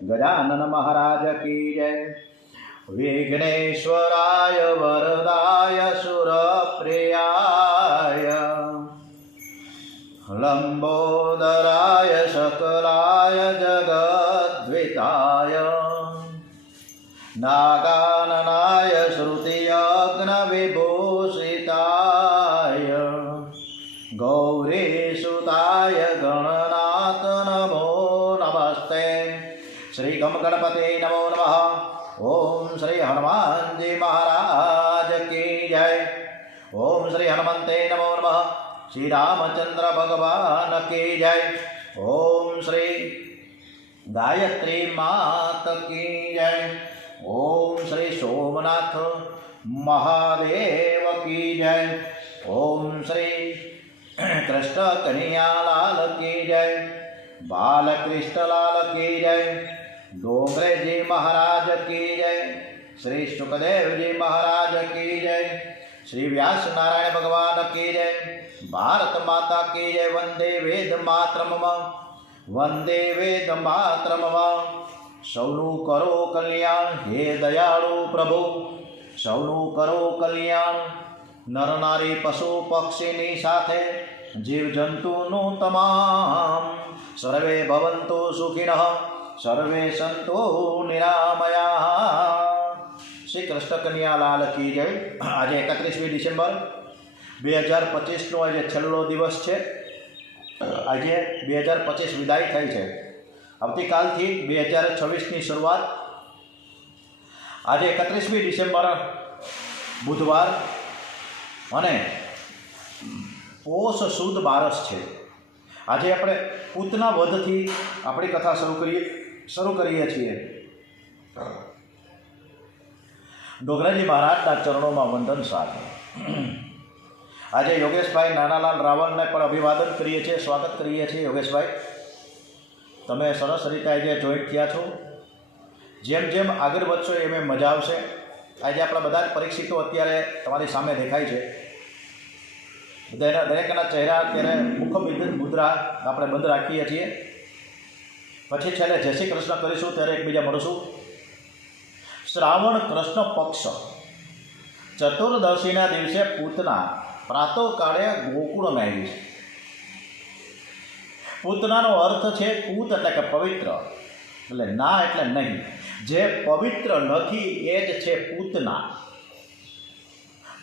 गजानन महाराज की जय। विघ्नेश्वराय वरदाय सुरप्रियाय लंबोदराय सकलाय जगद्विताय नागाननाय श्रुतियज्ञविभूषिताय गौरीसुताय गणनाथ नमो नमस्ते। श्री गम गणपते नमो नमः। ओम श्री हनुमान जी महाराज की जय। ओम श्री हनुमंते नमो नमः। श्री रामचंद्र भगवान की जय। ओम श्री गायत्री मात की जय। ओम श्री सोमनाथ महादेव की जय। ओम श्री कृष्ण कन्हैयालाल की जय। बालकृष्ण लाल की जय। डोंगरे जी महाराज की जय। श्री सुखदेव जी महाराज की जय। श्री व्यास नारायण भगवान की जय। भारत माता की जय। वंदे वेद मातरम वंदे वेद मातरम। सौनु करो कल्याण हे दयाळु प्रभु सौनु करो कल्याण। नर नारी पशु पक्षीनी साथे जीव जंतुनु तमाम। सर्वे भवन्तु सुखिनः सर्वे सन्तु निरामयाः। श्री कृष्ण कन्हैयालाल की जय। आज 31 डिसेम्बर 2025 आज छेल्लो दिवस है। आज 2025 विदाय थई है। આવતીકાલ થી 2026 ની શરૂઆત। આજે 31 ડિસેમ્બર બુધવાર અને પોષ સુદ બારસ છે। આજે આપણે પૂતના વધથી આપણી કથા શરૂ કરીએ છીએ। ડોગરાજી મહારાજના ચરણોમાં વંદન સાથે આજે યોગેશભાઈ નાનાલાલ રાવલને પણ અભિવાદન કરીએ છીએ, સ્વાગત કરીએ છીએ। યોગેશભાઈ, તમે સરસ રીતે આજે જોઈન્ટ થયા છો। જેમ જેમ આગળ વધશો એમ મજા આવશે। આજે આપણા બધા જ પરીક્ષિતો અત્યારે તમારી સામે દેખાય છે। દરેકના ચહેરા અત્યારે મુખ મુદ્રા આપણે બંધ રાખીએ છીએ। પછી છેલ્લે જય શ્રી કૃષ્ણ કરીશું, ત્યારે એકબીજા મળીશું। શ્રાવણ કૃષ્ણ પક્ષ ચતુર્દશીના દિવસે પૂતના પ્રાતઃકાળે ગોકુળમાં આવી છે। પૂતનાનો અર્થ છે પૂત એટલે કે પવિત્ર, એટલે ના એટલે નહીં। જે પવિત્ર નથી એ જ છે પૂતના।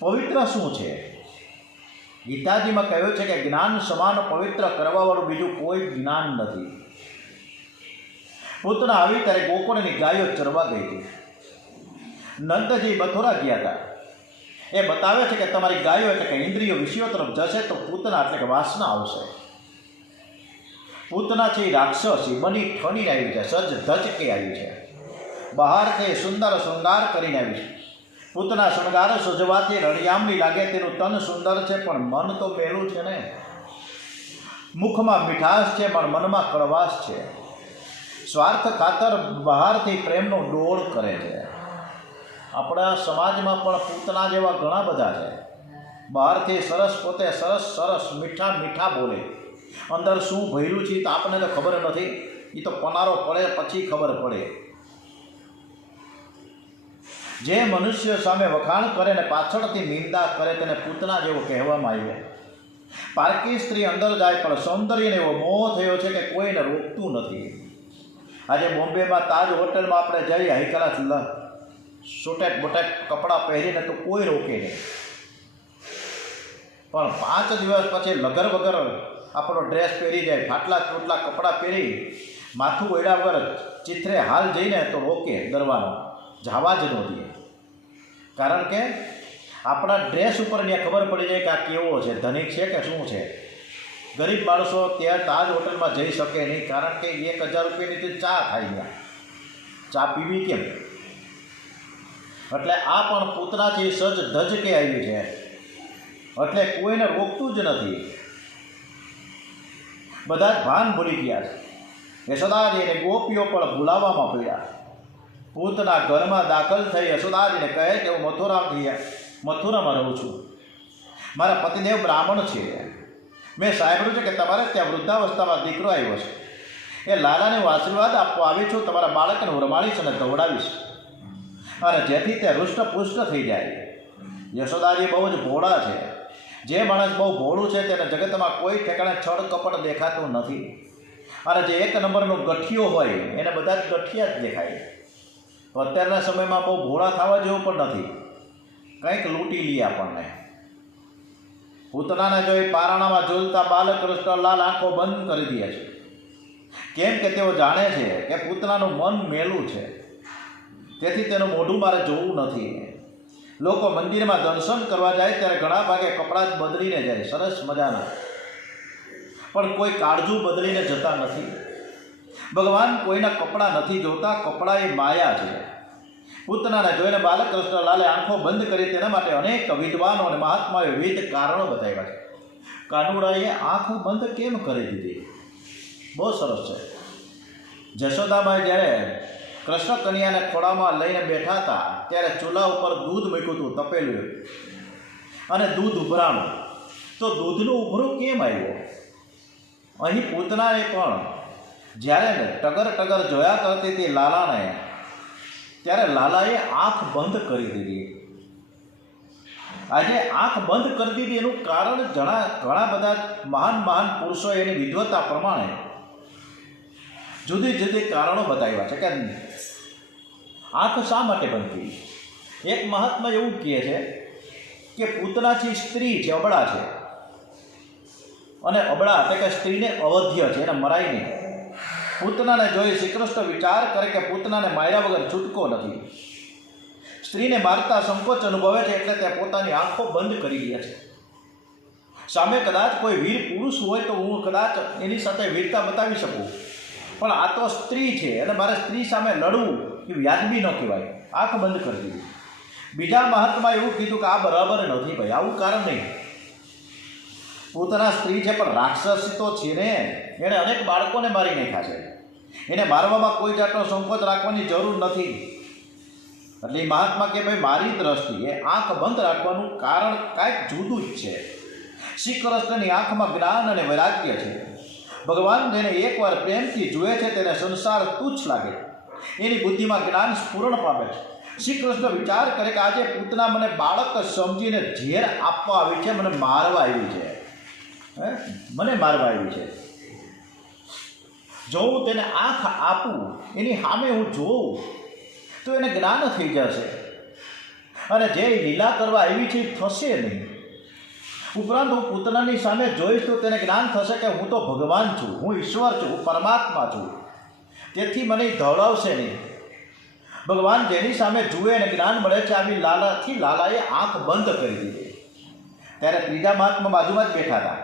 પવિત્ર શું છે? ગીતાજીમાં કહ્યું છે કે જ્ઞાન સમાન પવિત્ર કરવાવાળું બીજું કોઈ જ્ઞાન નથી। પૂતના આવી ત્યારે ગોકુળની ગાયો ચરવા ગઈ હતી। નંદજી મથુરા ગયા હતા। એ બતાવે છે કે તમારી ગાયો એટલે કે ઇન્દ્રિયો વિષયો તરફ જશે તો પૂતના એટલે કે વાસના આવશે। પૂતના છે રાક્ષસી બની ઠણીને આવી છે, સજ ધજ કે આવી છે। બહારથી સુંદર શૃંગાર કરીને આવી છે। પૂતના શૃંગાર સજવાથી રળિયામણી લાગે, તેનું તન સુંદર છે પણ મન તો મેલું છે ને। મુખમાં મીઠાશ છે પણ મનમાં કડવાશ છે। સ્વાર્થ ખાતર બહારથી પ્રેમનો ડોળ કરે છે। આપણા સમાજમાં પણ પૂતના જેવા ઘણા બધા છે। બહારથી સરસ પોતે સરસ સરસ મીઠા મીઠા બોલે, અંદર શું ભર્યું છે તો આપણને તો ખબર નથી। એ તો પનારો પડે પછી ખબર પડે। જે મનુષ્ય સામે વખાણ કરે ને પાછળથી નિંદા કરે તેને પૂતના જેવો કહેવામાં આવ્યો। પારકી સ્ત્રી અંદર જાય પણ સૌંદર્યને એવો મોહ થયો છે કે કોઈને રોકતું નથી। આજે બોમ્બેમાં તાજ હોટલમાં આપણે જઈએ, હાઈ ક્લાસ સુટેટ બોટેટ કપડાં પહેરીને તો કોઈ રોકે નહીં, પણ 5 દિવસ પછી લગર વગર આપણો ડ્રેસ પહેરી જાય, ફાટલા ચોટલા કપડાં પહેરી માથું ઓળ્યા વગર ચિત્રે હાલ જઈને તો રોકે, દરવાનો જવા જ ન દે। કારણ કે આપણા ડ્રેસ ઉપર ત્યાં ખબર પડી જાય કે આ કેવો છે, ધનિક છે કે શું છે। ગરીબ માણસો ત્યાં તાજ હોટલમાં જઈ શકે નહીં, કારણ કે 1000 રૂપિયાની તો ચા થાય, ત્યાં ચા પીવી કેમ? એટલે આ પણ પૂતનાથી સજ ધજ કે આવી છે, એટલે કોઈને રોકતું જ નથી। બધા જ ભાન ભૂલી ગયા છે। યશોદાજી અને ગોપીઓ પણ ભૂલાવામાં પડ્યા। પૂતના ઘરમાં દાખલ થઈ યશોદાજીને કહે કે હું મથુરામાં રહું છું, મારા પતિદેવ બ્રાહ્મણ છે, મેં સાંભળ્યું છે કે તમારે ત્યાં વૃદ્ધાવસ્થામાં દીકરો આવ્યો છે, એ લાલાને હું આશીર્વાદ આપવા આવી છું, તમારા બાળકને હું રમાડીશ અને દોડાવીશ, અને જેથી તે હૃષ્ટપુષ્ટ થઈ જાય. યશોદાજી બહુ જ ભોળા છે. જે માણસ બહુ ભોળું છે તેને જગતમાં કોઈ ઠેકાણે છળ કપટ દેખાતું નથી, અને જે એક નંબરનો ગઠિયો હોય એને બધા જ ગઠિયા જ દેખાય. તો અત્યારના સમયમાં બહુ ભોળા થવા જેવું પણ નથી, કંઈક લૂંટી લઈએ આપણને. પૂતનાને જોઈ પારણામાં ઝૂલતા બાલકૃષ્ણ લાલ આંખો બંધ કરી દે છે, કેમ કે તેઓ જાણે છે કે પૂતનાનું મન મેલું છે, તેથી તેનું મોઢું મારે જોવું નથી. લોકો મંદિરમાં દર્શન કરવા જાય ત્યારે ઘણા ભાગે કપડાં જ બદલીને જાય, સરસ મજાના, પણ કોઈ કાળજું બદલીને જતા નથી. ભગવાન કોઈના કપડાં નથી જોતા, કપડાં એ માયા છે. પૂતનાને જોઈને બાલકૃષ્ણ લાલે આંખો બંધ કરી. તેના માટે અનેક વિદ્વાનો અને મહાત્માઓએ વિવિધ કારણો બતાવ્યા છે. કાનુડાએ આંખ બંધ કેમ કરી દીધી? બહુ સરસ છે. જશોદામાં જ્યારે કૃષ્ણ કન્યાને ખોળામાં લઈને બેઠા હતા ત્યારે ચૂલા ઉપર દૂધ મૂક્યું હતું, તપેલું, અને દૂધ ઉભરાણું. તો દૂધનું ઉભરું કેમ આવ્યું? અહીં પૂતનાએ પણ જ્યારે ટગર ટગર જોયા કરતી હતી લાલાને, ત્યારે લાલાએ આંખ બંધ કરી દીધી. આજે આંખ બંધ કરી દીધી એનું કારણ ઘણા બધા મહાન પુરુષોએ એની વિદ્વતા પ્રમાણે જુદી જુદી કારણો બતાવ્યા છે કે આંખ શા માટે બંધ થઈ. એક મહાત્મા એવું કહે છે કે પૂતનાથી સ્ત્રી છે, અબળા છે, અને અબળા એટલે કે સ્ત્રીને અવધ્ય છે, એને મરાય નહીં. પૂતનાને જોઈ શ્રી કૃષ્ણ વિચાર કરે કે પૂતનાને માર્યા વગર છૂટકો નથી. સ્ત્રીને મારતા સંકોચ અનુભવે છે, એટલે તે પોતાની આંખો બંધ કરી દે છે. સામે કદાચ કોઈ વીર પુરુષ હોય તો હું કદાચ એની સાથે વીરતા બતાવી શકું, પણ આ તો સ્ત્રી છે અને મારે સ્ત્રી સામે લડવું એ વ્યાજબી ન કહેવાય. આંખ બંધ કરી દીધી. બીજા મહાત્મા એવું કીધું કે આ બરાબર નથી ભાઈ, આવું કારણ નહીં. પૂતના સ્ત્રી છે પણ રાક્ષસી તો છે ને, એણે અનેક બાળકોને મારી નાખ્યા છે. એને મારવામાં કોઈ જાતનો સંકોચ રાખવાની જરૂર નથી. એટલે એ મહાત્મા કે ભાઈ મારી દ્રષ્ટિએ આંખ બંધ રાખવાનું કારણ કાંઈક જુદું જ છે. શ્રી કૃષ્ણની આંખમાં જ્ઞાન અને વૈરાગ્ય છે. ભગવાન જેને એકવાર પ્રેમથી જુએ છે તેને સંસાર તુચ્છ લાગે, એની બુદ્ધિમાં જ્ઞાન સ્ફુરણ પામે છે. શ્રી કૃષ્ણ વિચાર કરે કે આજે પૂતના મને બાળક સમજીને ઝેર આપવા આવી છે, મને મારવા આવી છે, મને મારવા આવી છે. જો હું તેને આંખ આપું, એની સામે હું જોઉં તો એને જ્ઞાન થઈ જશે, અને જે લીલા કરવા આવી છે એ થશે નહીં. ઉપરાંત હું પૂતનાની સામે જોઈશ તો તેને જ્ઞાન થશે કે હું તો ભગવાન છું, હું ઈશ્વર છું, હું પરમાત્મા છું, તેથી મને ધવડાવશે નહીં. ભગવાન જેની સામે જુએ અને જ્ઞાન મળે છે, આવી લાલાએ આંખ બંધ કરી દીધી. ત્યારે ત્રીજા મહાત્મા બાજુમાં જ બેઠા હતા.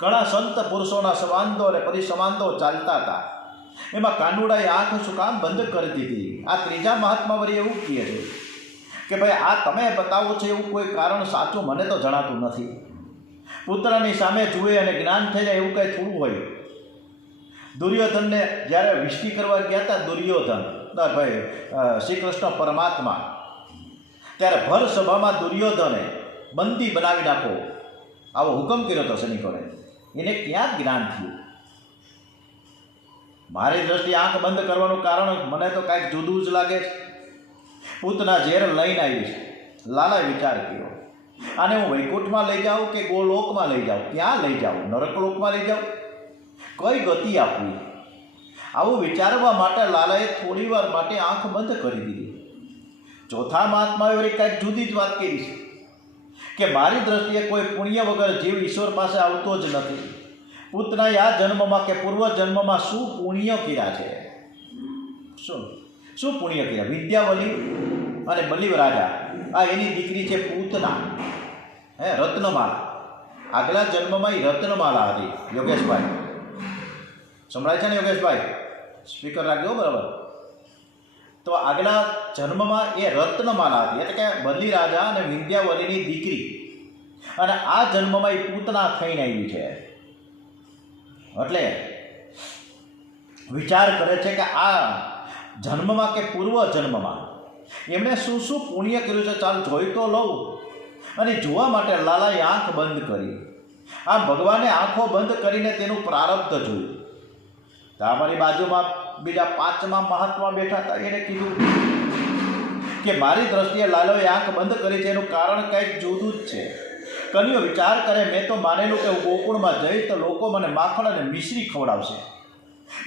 ઘણા સંત પુરુષોના સંવાદો અને પરિસંવાદો ચાલતા હતા. એમાં કાનુડાએ આંખ શું કામ બંધ કરી દીધી? આ ત્રીજા મહાત્મા વળી એવું કહે છે કે ભાઈ આ તમે બતાવો છો એવું કોઈ કારણ સાચું મને તો જણાતું નથી. પુત્રની સામે જુએ અને જ્ઞાન થઈ જાય એવું કંઈ થોડું હોય. દુર્યોધનને જ્યારે વિષ્ટિ કરવા ગયા હતા દુર્યોધન ભાઈ શ્રી કૃષ્ણ પરમાત્મા, ત્યારે ભર સભામાં દુર્યોધને બંદી બનાવી નાખો આવો હુકમ કર્યો હતો સૈનિકોને. એને ક્યાં જ્ઞાન થયું? મારી દ્રષ્ટિએ આંખ બંધ કરવાનું કારણ મને તો કાંઈક જુદું જ લાગે છે. પૂતના ઝેર લઈને આવી છે. લાલાએ વિચાર કર્યો, આને હું વૈકુંઠમાં લઈ જાઉં કે ગોલોકમાં લઈ જાઉં? ક્યાં લઈ જાઉં? નરકલોકમાં લઈ જાઉં? કઈ ગતિ આપવી? આવું વિચારવા માટે લાલાએ થોડી વાર માટે આંખ બંધ કરી દીધી. ચોથા મહાત્માએ વળી કાંઈક જુદી જ વાત કરી છે કે મારી દ્રષ્ટિએ કોઈ પુણ્ય વગર જીવ ઈશ્વર પાસે આવતો જ નથી. પૂતનાએ આ જન્મમાં કે પૂર્વ જન્મમાં શું પુણ્ય કર્યા છે? શું પુણ્ય કર્યા? વિદ્યાવલી અને બલિવ રાજા, આ એની દીકરી છે પૂતના, રત્નમાલા. આગલા જન્મમાં એ રત્નમાલા હતી. યોગેશભાઈ સંભળાય છે ને? યોગેશભાઈ સ્પીકર રાખજો બરાબર. તો આગલા જન્મમાં એ રત્નમાલા હતી, એટલે કે બલિ રાજા અને વિદ્યાવલીની દીકરી, અને આ જન્મમાં એ પૂતના થઈને આવી છે. એટલે વિચાર કરે છે કે આ જન્મમાં કે પૂર્વ જન્મમાં એમણે શું શું પુણ્ય કર્યું છે, ચાલ જોઈ તો લઉં. અને જોવા માટે લાલાએ આંખ બંધ કરી. આમ ભગવાને આંખો બંધ કરીને તેનું પ્રારબ્ધ જોયું. તો અમારી બાજુમાં બીજા 5મા મહાત્મા બેઠા હતા. એને કીધું કે મારી દ્રષ્ટિએ લાલોએ આંખ બંધ કરી છે, એનું કારણ કંઈક જુદું જ છે. કન્યો વિચાર કરે, મેં તો માનેલું કે હું ગોકુળમાં જઈશ તો લોકો મને માખણ અને મિશ્રી ખવડાવશે.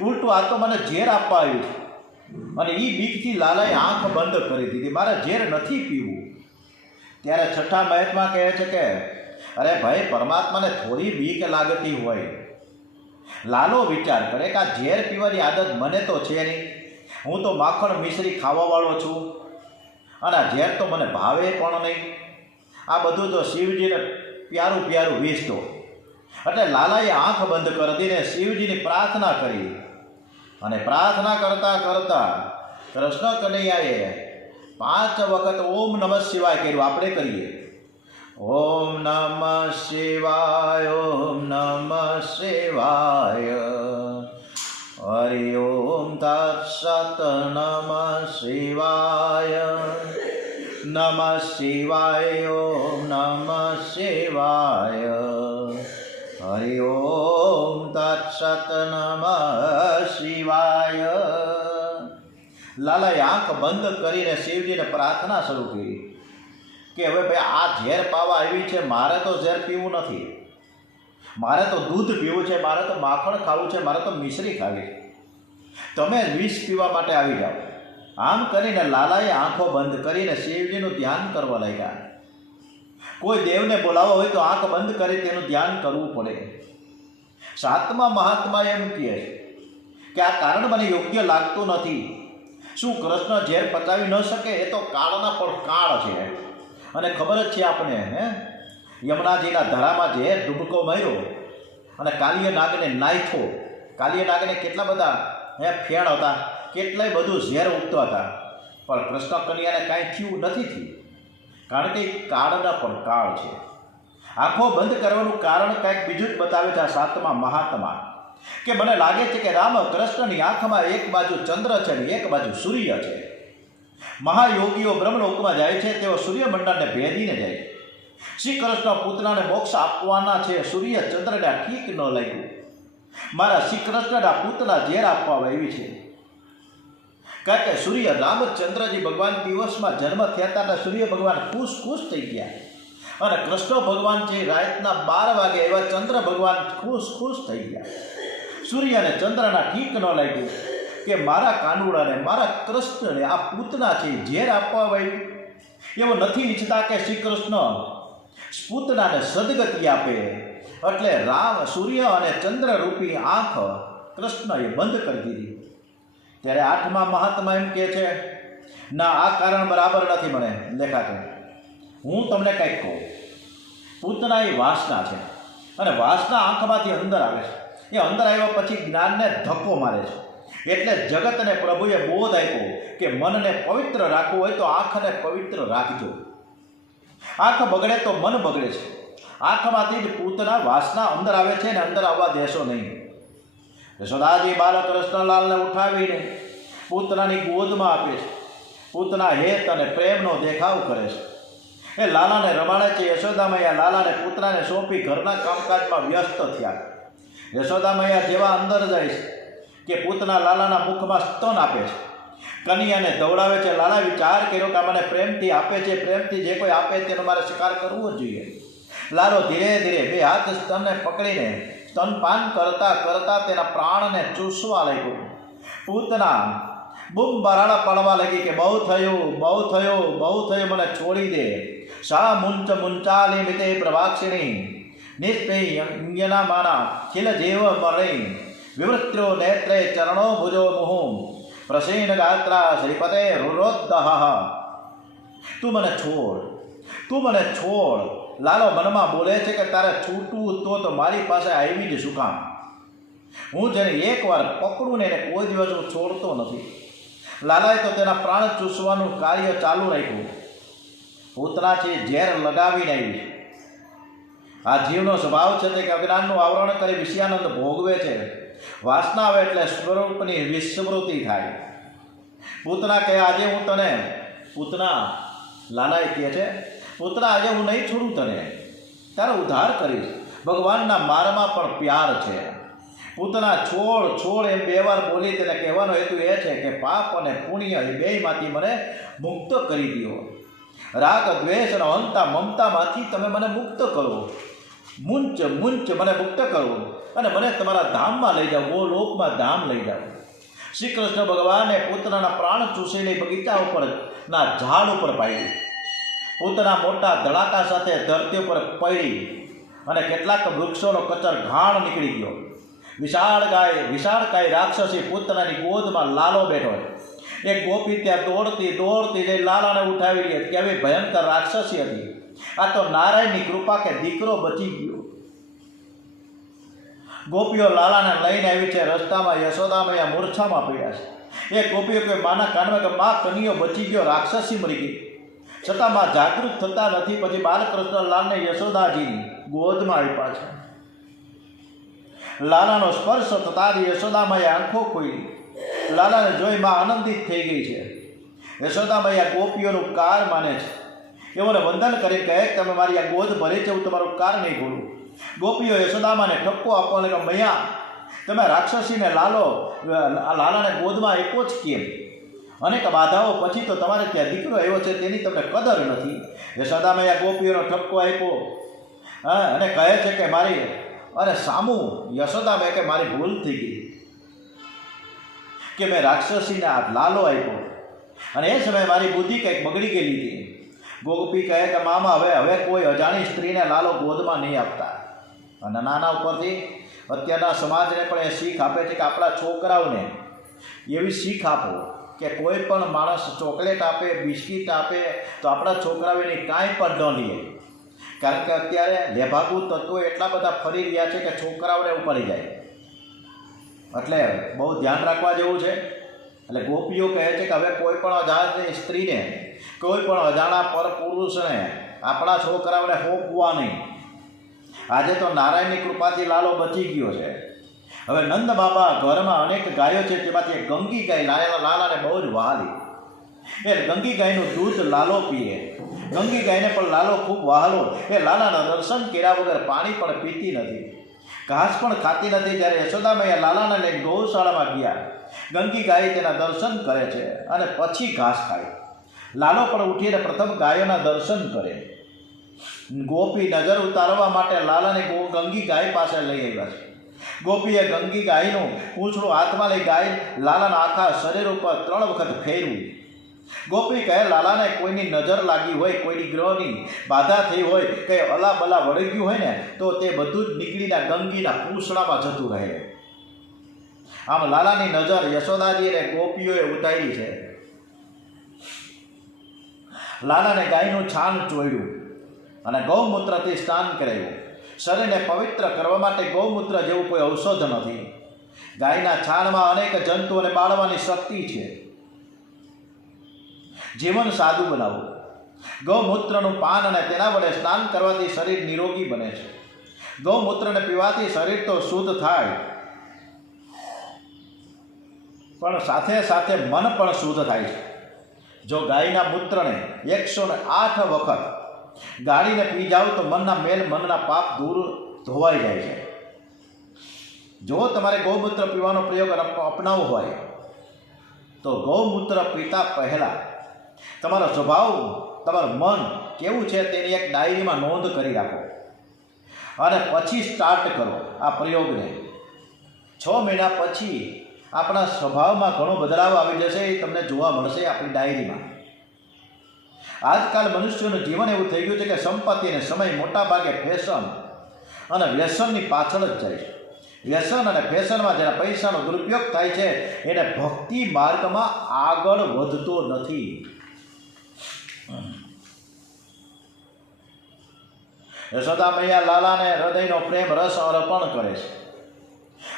ઉલટું આ તો મને ઝેર આપવા આવ્યું છે. અને એ બીકથી લાલાએ આંખ બંધ કરી દીધી. મારે ઝેર નથી પીવું. ત્યારે છઠ્ઠા મહાત્મા કહે છે કે અરે ભાઈ, પરમાત્માને થોડી બીક લાગતી હોય. લાલો વિચાર કરે કે આ ઝેર પીવાની આદત મને તો છે નહીં. હું તો માખણ મિશ્રી ખાવાવાળો છું અને આ ઝેર તો મને ભાવે પણ નહીં. આ બધું તો શિવજીને પ્યારું પ્યારું વીસતો. એટલે લાલાએ આંખ બંધ કરી દીને શિવજીની પ્રાર્થના કરી. અને પ્રાર્થના કરતાં કરતાં કૃષ્ણ કનૈયાએ 5 વખત ઓમ નમઃ શિવાય કર્યું. આપણે કરીએ ઓમ નમઃ શિવાય, ઓમ નમઃ શિવાય, હરિ ઓમ તત્સત, નમઃ શિવાય, નમઃ શિવાય, ઓમ નમઃ શિવાય, હરિ ઓમ તત્સત, નમઃ શિવાય. લાલાએ આંખ બંધ કરીને શિવજીને પ્રાર્થના શરૂ કરી કે હવે ભાઈ, આ ઝેર પાવા આવી છે, મારે તો ઝેર પીવું નથી. મારે તો દૂધ પીવું છે, મારે તો માખણ ખાવું છે, મારે તો મિશ્રી ખાવી છે. તમે વિષ પીવા માટે આવી જાઓ. આમ કરીને લાલાએ આંખો બંધ કરીને શિવજીનું ધ્યાન કરવા લાગ્યા. કોઈ દેવને બોલાવો હોય તો આંખ બંધ કરી તેનું ધ્યાન કરવું પડે. 7મા મહાત્મા એમ કહે કે આ કારણ મને યોગ્ય લાગતું નથી. શું કૃષ્ણ ઝેર પચાવી ન શકે? એ તો કાળના પણ કાળ છે. અને ખબર જ છે આપણે, યમુનાજીના ધરામાં ઝેર ડૂબકો માર્યો અને કાલિય નાગને નાખ્યો. કાલિય નાગને કેટલા બધા ફેણ હતા, કેટલાય બધું ઝેર ઉગતા હતા, પણ કૃષ્ણ કન્યાને કાંઈ થયું નથી થયું. કારણ કે કાળના પણ કાળ છે. આંખો બંધ કરવાનું કારણ કંઈક બીજું જ બતાવે છે આ 7મા મહાત્મા. કે મને લાગે છે કે રામ કૃષ્ણની આંખમાં એક બાજુ ચંદ્ર છે અને એક બાજુ સૂર્ય છે. મહાયોગીઓ બ્રહ્મલોકમાં જાય છે, તેઓ સૂર્યમંડળને ભેદીને જાય. શ્રી કૃષ્ણ પૂતનાને મોક્ષ આપવાના છે. સૂર્ય ચંદ્રને ઠીક ન લાગ્યું. મારા શ્રી કૃષ્ણના પૂતના ઝેર આપવામાં આવી છે. કારણ કે સૂર્ય રામચંદ્રજી ભગવાન દિવસમાં જન્મ થયા હતા, સૂર્ય ભગવાન ખુશ થઈ ગયા. અને કૃષ્ણ ભગવાન છે રાતના 12 વાગે એવા ચંદ્ર ભગવાન ખુશ થઈ ગયા. સૂર્ય અને ચંદ્રના ઠીક ન લાગ્યું કે મારા કાનુડાને, મારા કૃષ્ણને આ પૂતના છે ઝેર આપવા આવ્યું. એવું નથી ઈચ્છતા કે શ્રી કૃષ્ણ પૂતનાને સદગતિ આપે. એટલે સૂર્ય અને ચંદ્ર રૂપી આંખ કૃષ્ણએ બંધ કરી દીધી. ત્યારે 8મા મહાત્મા એમ કહે છે, ના, આ કારણ બરાબર નથી મને દેખાતું. હું તમને કંઈક કહું. પૂતના એ વાસના છે અને વાસના આંખમાંથી અંદર આવે છે. એ અંદર આવ્યા પછી જ્ઞાનને ધક્કો મારે છે. એટલે જગતને પ્રભુએ બોધ આપ્યો કે મનને પવિત્ર રાખવું હોય તો આંખને પવિત્ર રાખજો. આંખ બગડે તો મન બગડે છે. આંખમાંથી જ પૂતના વાસના અંદર આવે છે ને અંદર આવવા દેશો નહીં. યશોદાજી બાલકૃષ્ણલાલને ઉઠાવીને પૂતનાની ગોદમાં આપે છે. પૂતના હેત અને પ્રેમનો દેખાવ કરે છે. એ લાલાને રમાડે છે. યશોદામૈયા લાલાને પૂતનાને સોંપી ઘરના કામકાજમાં વ્યસ્ત થયા. યશોદામૈયા જેવા અંદર જાય છે કે પૂતના લાલાના મુખમાં સ્તન આપે છે. કન્યાને દોડાવે છે. લાલા વિચાર કર્યો કે મને પ્રેમથી આપે છે, પ્રેમથી જે કોઈ આપે તેનો મારે સ્વીકાર કરવો જ જોઈએ. લાલો ધીરે ધીરે 2 હાથ સ્તનને પકડીને સ્તનપાન કરતા કરતા તેના પ્રાણને ચૂસવા લાગ્યો. પૂતના બૂમ બરાડા પાડવા લાગી કે બહુ થયું, બહુ થયું, બહુ થયું, મને છોડી દે. સા મુંચ મુંચાલી મિતે પ્રભાક્ષિણી નિસ્પેયના માના ખિલ જેવ મરણી વિવૃત્યો નેત્રે ચરણો ભુજો મુહું પ્રસીન ગાત્રા શ્રીપતે રુરોદ્દહ. તું મને છોડ, તું મને છોડ. લાલો મનમાં બોલે છે કે તારે છૂટવું તો મારી પાસે આવી જ શું કામ? હું જેને એકવાર પકડું ને એને કોઈ દિવસ હું છોડતો નથી. લાલાએ તો તેના પ્રાણ ચૂસવાનું કાર્ય ચાલુ રાખ્યું. પૂતનાથી ઝેર લગાવીને આવી. આ જીવનો સ્વભાવ છે તે કે અજ્ઞાનનું આવરણ કરી વિષયાનંદ ભોગવે છે. વાસના આવે એટલે સ્વરૂપની વિસ્મૃતિ થાય. પૂતના કહે આજે હું તને, પૂતના લાલાએ કહે છે, પૂતના આજે હું નહીં છોડું તને, તારો ઉદ્ધાર કરીશ. ભગવાનના મારામાં પણ પ્યાર છે. પૂતના છોડ છોડ એમ 2 વાર બોલી તેને કહેવાનો હેતુ એ છે કે પાપ અને પુણ્ય એ બેયમાંથી મને મુક્ત કરી દો. રાગ દ્વેષ અને અહંતા મમતામાંથી તમે મને મુક્ત કરો. મુંચ મુંચ મને મુક્ત કરો અને મને તમારા ધામમાં લઈ જાઓ, ગોલોકમાં ધામ લઈ જાઓ. શ્રી કૃષ્ણ ભગવાને પૂતનાના પ્રાણ ચૂસેલી બગીચા ઉપર ના ઝાડ ઉપર પાડ્યું. પૂતના મોટા ધડાકા સાથે ધરતી ઉપર પડી અને કેટલાક વૃક્ષોનો કચર ઘાણ નીકળી ગયો. વિશાળકાય રાક્ષસી પૂતનાની ગોદમાં લાલો બેઠો. એક ગોપી ત્યાં દોડતી દોડતી જઈ લાલાને ઉઠાવી લે. કેવી ભયંકર રાક્ષસી હતી! આ તો નારાયણની કૃપા કે દીકરો બચી ગયો. ગોપીઓ લાલાને લઈને આવી છે. રસ્તામાં યશોદામૈયા મૂર્છામાં પડ્યા છે. એ ગોપીઓ કે માના કાનમાં કે મા કનૈયો બચી ગયો, રાક્ષસી મરી ગઈ. છતાં માં જાગૃત થતા નથી. પછી બાલકૃષ્ણ લાલને યશોદાજીની ગોદમાં આપ્યા છે. લાલાનો સ્પર્શ થતા જ યશોદામૈયા આંખો ખોલી. લાલાને જોઈ માં આનંદિત થઈ ગઈ છે. યશોદામૈયા ગોપીઓનું કાર માને છે. એઓને વંદન કરી કહે કે તમે મારી આ ગોદ ભરી છે, હું તમારું કાર નહીં ખોલું. ગોપીઓ યશોદામાને ઠપકો આપવાને કે મૈયા તમે રાક્ષસીને લાલાને ગોદમાં આપ્યો જ કેમ? અનેક બાધાઓ પછી તો તમારે ત્યાં દીકરો આવ્યો છે તેની તમને કદર નથી. યશોદામૈયા ગોપીઓનો ઠપકો આપ્યો અને કહે છે કે મારી અરે સામું યશોદામૈયા કે મારી ભૂલ થઈ ગઈ કે મેં રાક્ષસીને આ લાલો આપ્યો અને એ સમયે મારી બુદ્ધિ કંઈક બગડી ગયેલી હતી. ગોપી કહે કે મામા હવે કોઈ અજાણી સ્ત્રીને લાલો ગોદમાં નહીં આપતા. અને નાના ઉપરથી અત્યારના સમાજને પણ એ શીખ આપે છે કે આપણા છોકરાઓને એવી શીખ આપો કે કોઈ પણ માણસ ચોકલેટ આપે, બિસ્કિટ આપે તો આપણા છોકરાઓ એની કાંઈ પણ ન લે. કારણ કે અત્યારે લેભાગુ તત્વો એટલા બધા ફરી રહ્યા છે કે છોકરાઓને ઉપાડી જાય. એટલે બહુ ધ્યાન રાખવા જેવું છે. એટલે ગોપીઓ કહે છે કે હવે કોઈ પણ અજાણી સ્ત્રીને, કોઈ પણ અજાણા પર પુરુષને આપણા છોકરાઓને હોપવા નહીં. આજે તો નારાયણની કૃપાથી લાલો બચી ગયો છે. હવે નંદ બાબા ઘરમાં અનેક ગાયો છે, તેમાંથી એક ગંગી ગાય લાલાને બહુ જ વહાલી. એ ગંગી ગાયનું દૂધ લાલો પીએ. ગંગી ગાયને પણ લાલો ખૂબ વહાલો. એ લાલાના દર્શન કર્યા વગર પાણી પણ પીતી નથી, ઘાસ પણ ખાતી નથી. જ્યારે યશોદામૈયા લાલાને લઈને ગૌશાળામાં ગયા, ગંગી ગાય તેના દર્શન કરે છે અને પછી ઘાસ ખાય. લાલો પણ ઉઠીને પ્રથમ ગાયોના દર્શન કરે. ગોપી નજર ઉતારવા માટે લાલાને ગંગી ગાય પાસે લઈ આવ્યા છે. ગોપીએ ગંગી ગાયનું પૂંછડું હાથમાં લઈ ગાય લાલાના આખા શરીર ઉપર 3 વખત ફેરવું. ગોપી કહે લાલાને કોઈની નજર લાગી હોય, કોઈની ગ્રહની બાધા થઈ હોય, કંઈ અલાબલા વળી ગયું હોય ને તો તે બધું જ નીકળીને ગંગીના પૂંછડામાં જતું રહે. આમ લાલાની નજર યશોદાજી અને ગોપીઓએ ઉતારી છે. લાલાને ગાયનું છાણ ચોળ્યું અને ગૌમૂત્રથી સ્નાન કરાવ્યું. શરીરને પવિત્ર કરવા માટે ગૌમૂત્ર જેવું કોઈ ઔષધ નથી. ગાયના છાણમાં અનેક જંતુઓને બાળવાની શક્તિ છે. જીવન સાદું બનાવવું. ગૌમૂત્રનું પાન અને તેના વડે સ્નાન કરવાથી શરીર નિરોગી બને છે. ગૌમૂત્રને પીવાથી શરીર તો શુદ્ધ થાય, પણ સાથે સાથે મન પણ શુદ્ધ થાય છે. જો ગાયના મૂત્રને 108 વખત ગાળીને પી જાઓ તો મનના મેલ, મનના પાપ દૂર ધોવાઈ જાય છે. જો તમારે ગૌમૂત્ર પીવાનો પ્રયોગ અપનાવવો હોય તો ગૌમૂત્ર પીતા પહેલાં તમારો સ્વભાવ, તમારું મન કેવું છે તેની એક ડાયરીમાં નોંધ કરી રાખો અને પછી સ્ટાર્ટ કરો આ પ્રયોગને. 6 મહિના પછી આપણા સ્વભાવમાં ઘણો બદલાવ આવી જશે. એ તમને જોવા મળશે આપણી ડાયરીમાં. આજકાલ મનુષ્યનું જીવન એવું થઈ ગયું છે કે સંપત્તિ અને સમય મોટા ભાગે ફેશન અને વ્યસનની પાછળ જ જાય છે. વ્યસન અને ફેશનમાં જેના પૈસાનો દુરુપયોગ થાય છે એને ભક્તિ માર્ગમાં આગળ વધતો નથી. યશોદામૈયા લાલાને હૃદયનો પ્રેમ રસ અર્પણ કરે છે.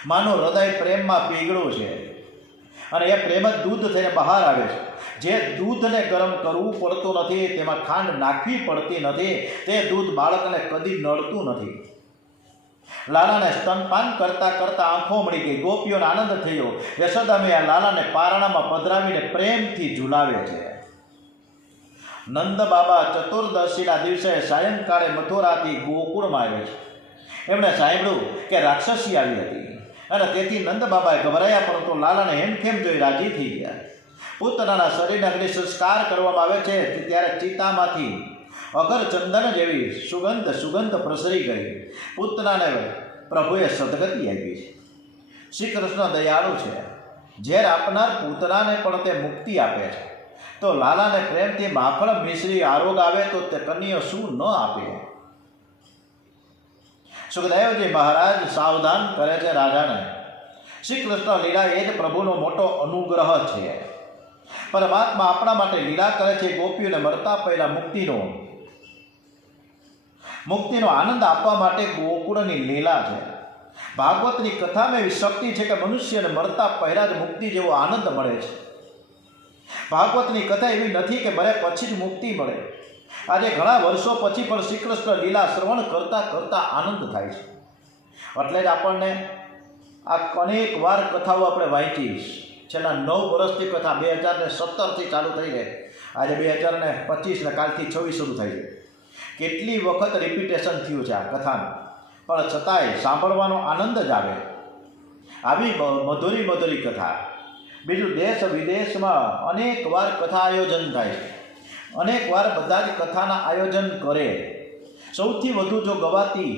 માનું હૃદય પ્રેમમાં પીગળું છે અને એ પ્રેમ જ દૂધ થઈને બહાર આવે છે. જે દૂધને ગરમ કરવું પડતું નથી, તેમાં ખાંડ નાખવી પડતી નથી, તે દૂધ બાળકને કદી નડતું નથી. લાલાને સ્તનપાન કરતા કરતા આંખો મળી ગઈ. ગોપીઓને આનંદ થયો. યશોદામૈયા લાલાને પારણામાં પધરાવીને પ્રેમથી ઝુલાવે છે. નંદ બાબા ચતુર્દશીના દિવસે સાયંકાળે મથુરાથી ગોકુળમાં આવે છે. એમણે સાંભળ્યું કે રાક્ષસી આવી હતી. અને તેથી નંદ બાબાએ ગભરાયા, પરંતુ લાલાને હેમખેમ જોઈ રાજી થઈ ગયા. પૂતનાના શરીરને અગ્નિ સંસ્કાર કરવામાં આવે છે ત્યારે ચિતામાંથી અગર ચંદન જેવી સુગંધ પ્રસરી ગઈ. પૂતનાને પ્રભુએ સદગતિ આપી છે. શ્રી કૃષ્ણ દયાળુ છે. ઝેર આપનાર પૂતનાને પણ તે મુક્તિ આપે છે. તો લાલાને પ્રેમથી માખણ મિશ્રી આરોગ આવે તો તે કન્યા શું ન આપે. સુખદેવજી મહારાજ સાવધાન કરે છે રાજાને. શ્રી કૃષ્ણ લીલા એ જ પ્રભુનો મોટો અનુગ્રહ છે. પરમાત્મા આપણા માટે લીલા કરે છે. ગોપીઓને મરતા પહેલા મુક્તિનો આનંદ આપવા માટે ગોકુળની લીલા છે. ભાગવતની કથામાં એવી શક્તિ છે કે મનુષ્યને મરતા પહેલા જ મુક્તિ જેવો આનંદ મળે છે. ભાગવતની કથા એવી નથી કે મરે પછી જ મુક્તિ મળે. આજે ઘણા વર્ષો પછી પણ શ્રી કૃષ્ણ લીલા શ્રવણ કરતા આનંદ થાય છે. એટલે જ આપણને આ અનેક વાર કથાઓ આપણે વાંચી. છેલ્લા 9 વર્ષથી કથા 2017થી ચાલુ થઈ ગઈ. આજે 2025 ને કાલથી 26 શરૂ થાય છે. કેટલી વખત રિપીટેશન થયું છે આ કથાનું, પણ છતાંય સાંભળવાનો આનંદ જ આવે. આવી મધુરી કથા. બીજું દેશ વિદેશમાં અનેક વાર કથા આયોજન થાય છે. અનેક વાર બધા જ કથાના આયોજન કરે. સૌથી વધુ જો ગવાતી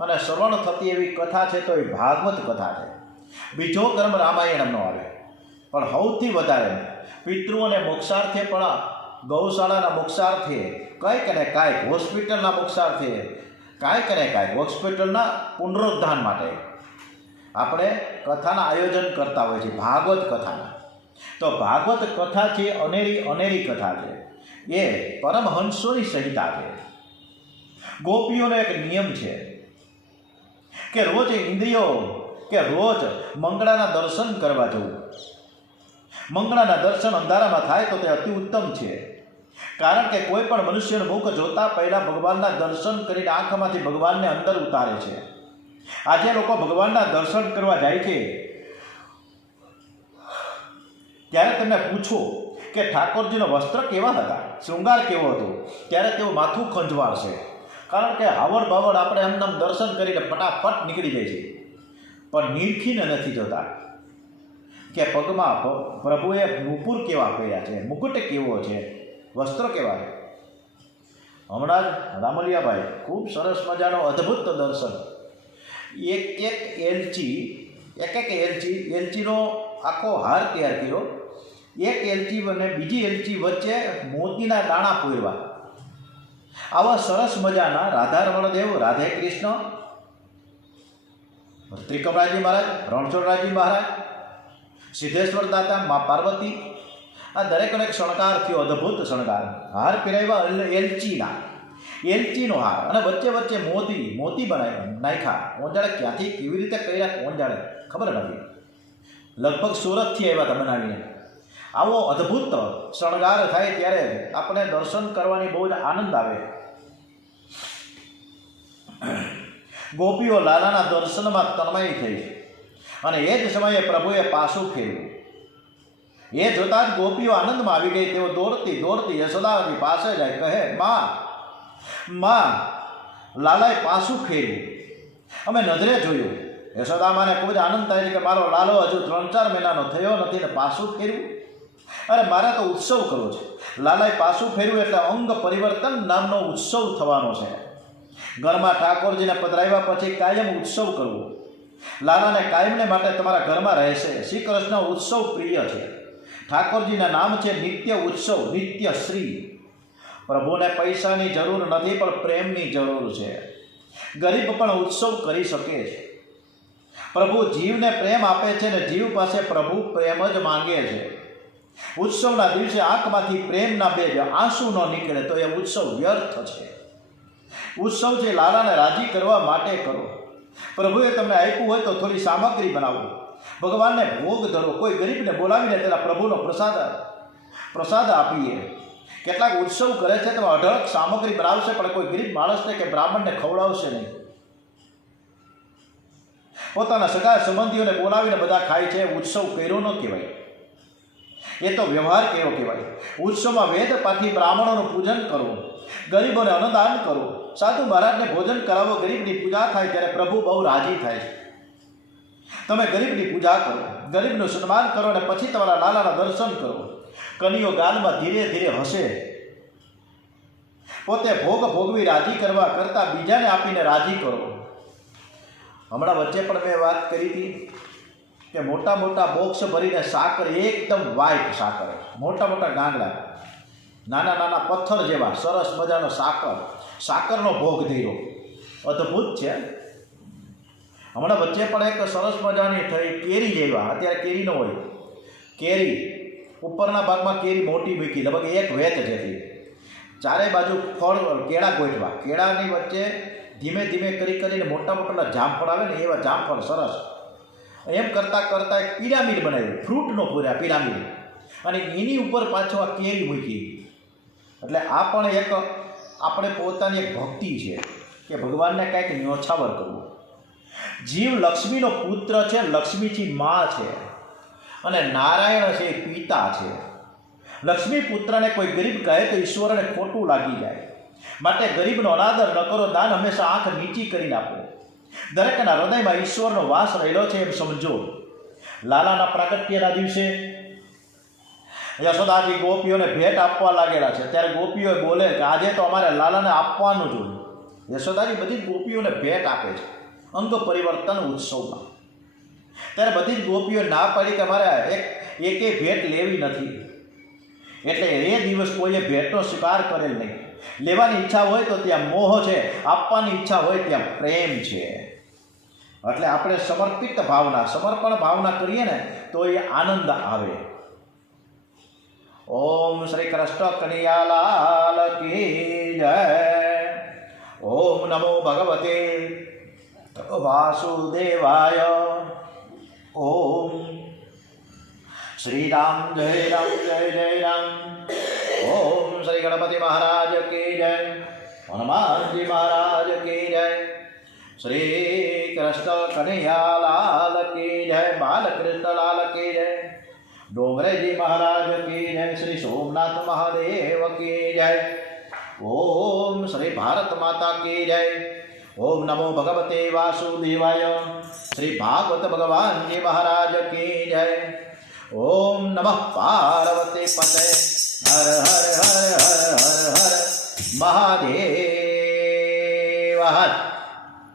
અને શ્રવણ થતી એવી કથા છે તો એ ભાગવત કથા છે. બીજો કર્મ રામાયણનો આવે. પણ સૌથી વધારે પિતૃઓને મોક્ષાર્થે પણ ગૌશાળાના મોક્ષાર્થે કંઈક ને કાંઈક, હોસ્પિટલના મોક્ષાર્થે કાંઈક ને કાંઈક, હોસ્પિટલના પુનરુદ્ધાન માટે આપણે કથાના આયોજન કરતા હોય છે. ભાગવત કથાના તો ભાગવત કથા છે અનેરી કથા છે. એ પરમહંસોની સંહિતા છે. ગોપીઓનો એક નિયમ છે કે રોજ મંગળાના દર્શન કરવા જવું. મંગળાના દર્શન અંધારામાં થાય તો તે અતિ ઉત્તમ છે. કારણ કે કોઈ પણ મનુષ્યનું મુખ જોતા પહેલા ભગવાનના દર્શન કરીને આંખમાંથી ભગવાનને અંદર ઉતારે છે. આજે લોકો ભગવાનના દર્શન કરવા જાય છે ત્યારે તેમને પૂછો કે ઠાકોરજીનો વસ્ત્ર કેવા હતા, શૃંગાર કેવો હતો, ત્યારે તેઓ માથું ખંજવાળશે. કારણ કે આવડ બાવડ આપણે એમનામ દર્શન કરીને ફટાફટ નીકળી જાય છે, પણ નીરખીને નથી જોતા કે પગમાં પ્રભુએ નુપુર કેવા પહેર્યા છે, મુકુટ કેવો છે, વસ્ત્રો કેવા છે. હમણાં જ રામલિયાભાઈ ખૂબ સરસ મજાનો અદ્ભુત દર્શન. એક એલચીનો આખો હાર તૈયાર કર્યો. એક એલચી અને બીજી એલચી વચ્ચે મોતીના દાણા પૂરવા. આવા સરસ મજાના રાધા રમણદેવ, રાધે કૃષ્ણ, ત્રિકમરાજી મહારાજ, રણછોડરાજી મહારાજ, સિદ્ધેશ્વર દાતા, મા પાર્વતી, આ દરેકનો એક શણગાર થયો, અદ્ભુત શણગાર. હાર પહેરાવ્યા એલચીનો હાર, અને વચ્ચે મોતી નાખ્યા. ઓંજાળે ક્યાંથી કેવી રીતે કર્યા ઓંજાળે ખબર નથી. લગભગ સુરતથી આવ્યા હતા બનાવીને. આવો અદ્ભુત શણગાર થાય ત્યારે આપણે દર્શન કરવાની બહુ જ આનંદ આવે. ગોપીઓ લાલાના દર્શનમાં તન્મય થઈ અને એ જ સમયે પ્રભુએ પાછું ફેર્યું. એ જોતાં જ ગોપીઓ આનંદમાં આવી ગઈ. તેઓ દોડતી યશોદાજી પાસે જાય, કહે, માં લાલાએ પાછું ફેર્યું, અમે નજરે જોયું. યશોદામાને ખૂબ જ આનંદ થાય છે કે મારો લાલો હજુ 3-4 મહિનાનો થયો નથી ને પાછું ફેર્યું. અરે મારે તો ઉત્સવ કરવો છે. લાલાએ પાછું ફેર્યું એટલે અંગ પરિવર્તન નામનો ઉત્સવ થવાનો છે. ઘરમાં ઠાકોરજીને પધરાવ્યા પછી કાયમ ઉત્સવ કરવો. લાલાને કાયમને માટે તમારા ઘરમાં રહેશે. શ્રી કૃષ્ણ ઉત્સવ પ્રિય છે. ઠાકોરજીના નામ છે નિત્ય ઉત્સવ, નિત્ય શ્રી. પ્રભુને પૈસાની જરૂર નથી પણ પ્રેમની જરૂર છે. ગરીબ પણ ઉત્સવ કરી શકે છે. પ્રભુ જીવને પ્રેમ આપે છે ને જીવ પાસે પ્રભુ પ્રેમ જ માંગે છે. ઉત્સવના દિવસે આંખમાંથી પ્રેમના બે આંસુ ન નીકળે તો એ ઉત્સવ વ્યર્થ છે. ઉત્સવ છે લાલાને રાજી કરવા માટે કરો. પ્રભુએ તમને આપ્યું હોય તો થોડી સામગ્રી બનાવો, ભગવાનને ભોગ ધરો. કોઈ ગરીબને બોલાવીને તેના પ્રભુનો પ્રસાદ આપીએ. કેટલાક ઉત્સવ કરે છે તો અઢળક સામગ્રી બનાવશે પણ કોઈ ગરીબ માણસને કે બ્રાહ્મણને ખવડાવશે નહીં. પોતાના સગા સંબંધીઓને બોલાવીને બધા ખાય છે. ઉત્સવ કર્યો ન કહેવાય, એ તો વ્યવહાર કેવો કહેવાય. ઉત્સવમાં વેદ પાઠી બ્રાહ્મણોનું પૂજન કરો, ગરીબોને અન્નદાન કરો, સાધુ મહારાજને ભોજન કરાવો. ગરીબની પૂજા થાય ત્યારે પ્રભુ બહુ રાજી થાય છે. તમે ગરીબની પૂજા કરો, ગરીબનું સન્માન કરો અને પછી તમારા લાલાના દર્શન કરો. કનીઓ ગાલમાં ધીરે ધીરે હસે. પોતે ભોગ ભોગવી રાજી કરવા કરતાં બીજાને આપીને રાજી કરો. હમણાં વચ્ચે પણ મેં વાત કરી હતી કે મોટા મોટા બોક્સ ભરીને સાકર, એકદમ વ્હાઈટ સાકર, મોટા મોટા ગાંગડા, નાના નાના પથ્થર જેવા સરસ મજાનો સાકરનો ભોગ ધર્યો. અદ્ભુત છે. હમણાં વચ્ચે પણ એક સરસ મજાની થઈ કેરી જેવા, અત્યારે કેરી ન હોય, કેરી ઉપરના ભાગમાં કેરી મોટી મૂકી, લગભગ એક વેચ જેથી, ચારે બાજુ ફળ કેળા ગોઠવા, કેળાની વચ્ચે ધીમે ધીમે કરીને મોટા મોટા જામફળ આવે ને એવા જામફળ સરસ. એમ કરતાં કરતાં એક પિરામિડ બનાવ્યું, ફ્રૂટનો પૂર્યા પિરામિડ, અને એની ઉપર પાછો આ કેરી મૂકી. એટલે આ પણ એક આપણે પોતાની એક ભક્તિ છે કે ભગવાનને કાંઈક ન્યોછાવર કરવું. જીવ લક્ષ્મીનો પુત્ર છે, લક્ષ્મીજી મા છે, અને નારાયણ છે એ પિતા છે. લક્ષ્મી પુત્રને કોઈ ગરીબ કહે તો ઈશ્વરને ખોટું લાગી જાય. માટે ગરીબનો અનાદર ન કરો, દાન હંમેશા આંખ નીચી કરીને આપો. દરેકના હૃદયમાં ઈશ્વરનો વાસ રહેલો છે એમ સમજો. લાલાના પ્રાગટ્યના દિવસે યશોદાજી ગોપીઓને ભેટ આપવા લાગેલા છે. ત્યારે ગોપીઓ બોલે કે આજે તો અમારે લાલાને આપવાનું જોઈએ. યશોદાજી બધી ગોપીઓને ભેટ આપે છે અંગ પરિવર્તન ઉત્સવમાં. ત્યારે બધી જ ગોપીઓ ના પાડી કે અમારે એકે ભેટ લેવી નથી. એટલે એ દિવસ કોઈએ ભેટનો સ્વીકાર કરેલ નહીં. લેવાની ઈચ્છા હોય તો ત્યાં મોહ છે, આપવાની ઈચ્છા હોય ત્યાં પ્રેમ છે. એટલે આપણે સમર્પિત ભાવના, સમર્પણ ભાવના કરીએ ને તો એ આનંદ આવે. ઓમ શ્રી કૃષ્ણ કનૈયાલાલ કી જય. ઓમ નમો ભગવતે વાસુદેવાય. ઓમ શ્રી રામ જય રામ જય જય રામ. ઓમ શ્રી ગણપતિ મહારાજ કી જય. હનુમાનજી મહારાજ કી જય. શ્રી કૃષ્ણ કનૈયાલાલ કી જય. બાલકૃષ્ણલાલ કી જય. ડોંગરેજી મહારાજ કી જય. શ્રી સોમનાથ મહાદેવ કી જય. ઓમ શ્રી ભારત માતા કી જય. ઓમ નમો ભગવતે વાસુદેવાય. શ્રી ભાગવત ભગવાનજી મહારાજ કી જય. ઓમ નમઃ પાર્વતી પતે. હર હર હર હર હર હર મહાદેવ.